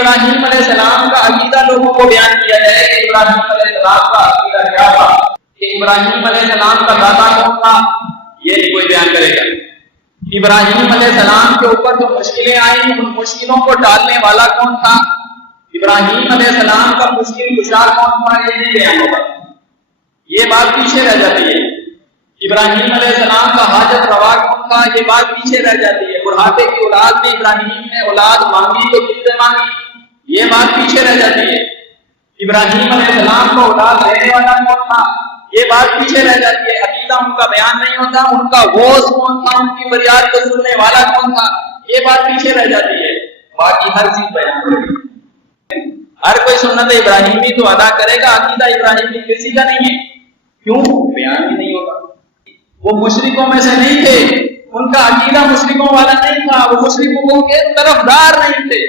इब्राहीम अलैहिस्सलाम का अकीदा लोगों को बयान किया जाए कि इब्राहीम अलैहिस्सलाम का अकीदा क्या था, कि इब्राहीम अलैहिस्सलाम का दाता कौन था, ये नहीं कोई बयान करेगा। इब्राहीम अलैहिस्सलाम के ऊपर जो मुश्किलें आई, उन मुश्किलों को टालने वाला कौन था, इब्राहीम अलैहिस्सलाम का मुश्किल कुशार कौन था, ये नहीं बयान होगा। ये बात पीछे रह जाती है। इब्राहीम अलैहिस्सलाम का हाजत रवा कौन था, ये बात पीछे रह जाती है। बुढ़ापे की औलाद में इब्राहीम ने औलाद मांगी तो किससे मांगी, ये बात पीछे रह जाती है। इब्राहीम अलैहिस्सलाम को औलाद देने वाला कौन था, ये बात पीछे रह जाती है। अकीदा उनका बयान नहीं होता, उनका गौस कौन था, उनकी फरियाद को सुनने वाला कौन था, ये बात पीछे रह जाती है। बाकी हर चीज बयान होगी। हर कोई सुन्नत इब्राहीमी तो अदा करेगा, अकीदा इब्राहीमी किसी का नहीं है। क्यों? बयान ही नहीं होगा। वो मुशरिकों में से नहीं थे, उनका अकीदा मुशरिकों वाला नहीं था, वो मुशरिकों के तरफदार नहीं थे।